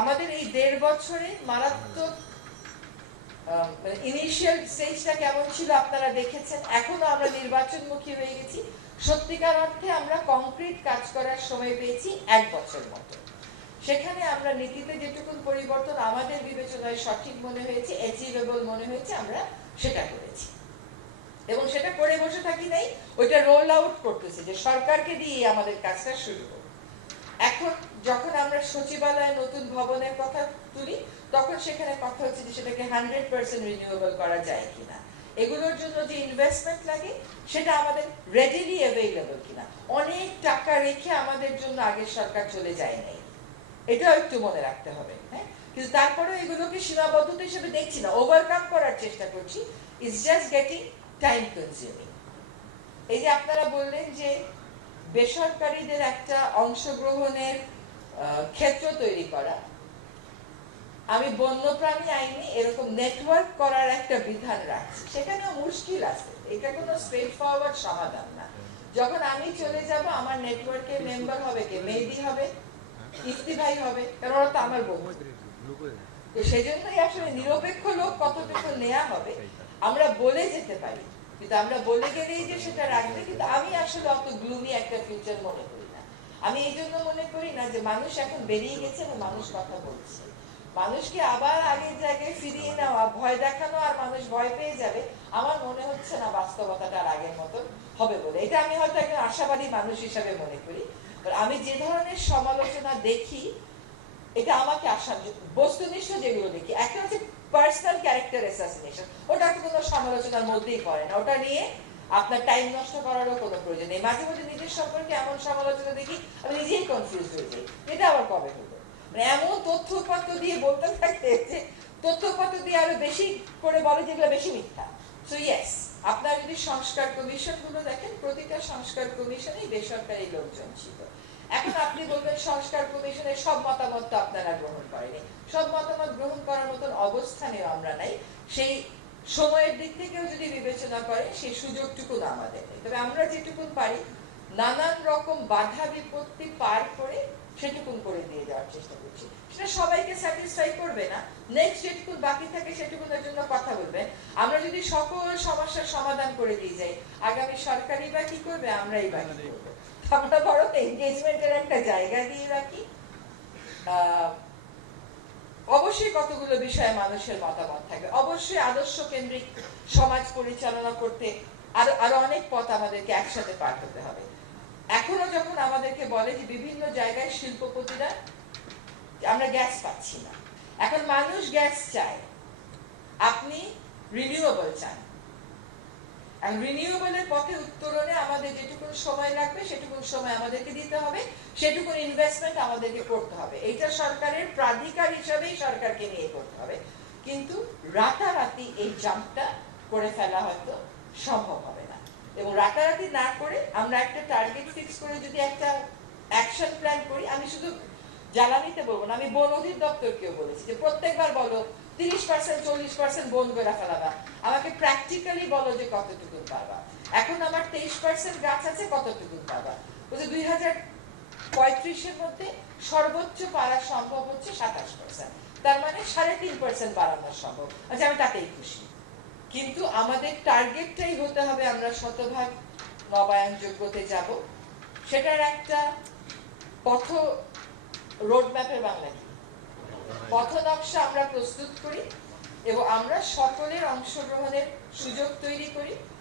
আমাদের এই 1.5 বছরে মারাত্মক ইনিশিয়াল স্টেজটা কেমন ছিল আপনারা দেখেছেন। এখনো আমরা নির্বাচনমুখী হয়ে গেছি। সত্যিকার অর্থে আমরা কংক্রিট কাজ করার সময় পেয়েছি 1 বছর মতো। সেখানে আমরা নীতিতে যেটুকু পরিবর্তন আমাদের বিবেচনায় সঠিক মনে হয়েছে, অ্যাচিভেবল মনে হয়েছে, আমরা সেটা করেছি এবং সেটা করে বসে থাকি নাই, ওইটা রোল আউট করতেছি যে সরকারকে দিয়ে আমাদের কাজটা শুরু হোক। এখন যখন আমরা সচিবালয়ে নতুন ভবনের কথা তুলি তখন সেখানে কথা হচ্ছে যে সেটাকে 100% রিনিউয়েবল করা যায় কিনা, এগুলোর জন্য যে ইনভেস্টমেন্ট লাগে সেটা আমাদের রেডিলি অ্যাভেইলেবল কিনা। অনেক টাকা রেখে আমাদের জন্য আগের সরকার চলে যায় নাই, এটাও একটু মনে রাখতে হবে। হ্যাঁ, কিন্তু তারপরেও এগুলোকে সীমাবদ্ধতা হিসেবে দেখছি না, ওভারকাম করার চেষ্টা করছি। It's just getting time consuming. এই যে আপনারা বললেন যে বেসরকারীদের একটা অংশগ্রহণের ক্ষেত্র তৈরি করা, আমি বন্যপ্রাণী আইনে এরকম নেটওয়ার্ক করার একটা বিধান রাখছি, সেখানেও মুশকিল আছে, এটা কোনো স্ট্রেট ফরওয়ার্ড সমাধান না। যখন আমি চলে যাব আমার নেটওয়ার্কের মেম্বার হবে কে, মেহেদী হবে, ইফতি ভাই হবে, কারণ ওরা তো আমার বন্ধু। তো সেজন্যই আসলে নিরপেক্ষ লোক কতটুকু নেওয়া হবে আমরা বলে যেতে পারি, কিন্তু আমরা বলে গেলেই যে সেটা রাখবে, কিন্তু আমি আসলে অত গ্লুমি একটা ফিউচার মনে করি না। আমি এই জন্য মনে করি না যে মানুষ এখন বেরিয়ে গেছে না, মানুষ কথা বলছে, মানুষকে আবার আগের জায়গায় ফিরিয়ে নেওয়া, ভয় দেখানো আর মানুষ ভয় পেয়ে যাবে, আমার মনে হচ্ছে না বাস্তবতাটা আর আগের মতন হবে বলে। এটা আমি হয়তো একজন আশাবাদী মানুষ হিসাবে মনে করি। আমি যে ধরনের সমালোচনা দেখি এটা আমাকে আশা, বস্তুনিষ্ঠ যেগুলো দেখি, একটা হচ্ছে পার্সোনাল ক্যারেক্টার অ্যাসাসিনেশন, ওটা তো কোনো সমালোচনার মধ্যেই পড়ে না, ওটা নিয়ে আপনার টাইম নষ্ট করারও কোনো প্রয়োজন নেই। মাঝে মাঝে নিজের সম্পর্কে এমন সমালোচনা দেখি আমি নিজেই কনফিউজ হয়ে যাই, এটা আবার কবে হলো, মানে এমন তথ্যপত্র দিয়ে বলতে থাকতে যে তথ্যপত্র দিয়ে আরো বেশি করে বলে যেগুলো বেশি মিথ্যা। সো ইয়েস, আপনারা যদি সংস্কার কমিশন গুলো দেখেন, প্রতিটা সংস্কার কমিশনেই বেসরকারি লোকজন ছিল। এখন আপনি বলবেন সংস্কার কমিশনের সব মতামত তো আপনারা গ্রহণ করেনি, সব মতামত গ্রহণ করার মতন অবস্থানেও আমরা নাই, সেই সময়ের দিক থেকেও যদি বিবেচনা করে সেই সুযোগটুকু আমাদের নেই। তবে আমরা যেটুকু পারি নানান রকম বাধা বিপত্তি পার করে সেটুকুন করে দিয়ে যাওয়ার চেষ্টা করছি। সেটা সবাইকে স্যাটিসফাই করবে না, নেক্সট যেটুকু বাকি থাকে সেটুকুনের জন্য কথা বলবেন। আমরা যদি সকল সমস্যার সমাধান করে দিয়ে যাই, আগামী সরকারই বা কি করবে, আমরাই বা কি করবো। আমরা বরং এনগেজমেন্টের একটা জায়গা দিয়ে রাখি। অবশ্যই কতগুলো বিষয়ে মানুষের মতামত থাকবে, অবশ্যই আদর্শ কেন্দ্রিক সমাজ পরিচালনা করতে আরো অনেক পথ আমাদেরকে একসাথে পার করতে হবে। এখনো যখন আমাদেরকে বলে যে বিভিন্ন জায়গায় শিল্পপতিরা আমরা গ্যাস পাচ্ছি না, এখন মানুষ গ্যাস চায়, আপনি রিনিউয়েবল চান, রিনিউয়েবলের পথে উত্তরণে আমাদের যেটুকু সময় লাগবে সেটুকু সময় আমাদেরকে দিতে হবে, সেটুকু ইনভেস্টমেন্ট আমাদেরকে করতে হবে। এটা সরকারের প্রাধিকার হিসেবেই সরকারকে নিয়ে করতে হবে, কিন্তু রাতারাতি এই জাম্পটা করে ফেলা হয়তো সম্ভব হবে না। এবং রাতারাতি না করে আমরা একটা টার্গেট ফিক্স করে যদি একটা অ্যাকশন প্ল্যান করি, আমি শুধু জ্বালানিতে বলবো না, আমি বন অধিদপ্তরকেও বলেছি যে প্রত্যেকবার বলো 30% 40% বন করে ফেলাবা, আমাকে প্র্যাকটিক্যালি বলো যে কতটুকু পাবা। এখন আমার 23% গাছ আছে, কতটুকু পাবা? বলছে 2035-এর মধ্যে সর্বোচ্চ পারা সম্ভব হচ্ছে 27%, তার মানে 3.5% বাড়ানো সম্ভব। আচ্ছা, আমি তাতেই খুশি, কিন্তু আমাদের টার্গেটটাই হতে হবে আমরা শতভাগ নবায়ন যোগ্যতে যাব। সেটার একটা পথ রোডম্যাপের বাংলা কি পথ নকশা আমরা প্রস্তুত করি এবং আমরা সকলের অংশগ্রহণের সুযোগ তৈরি করি।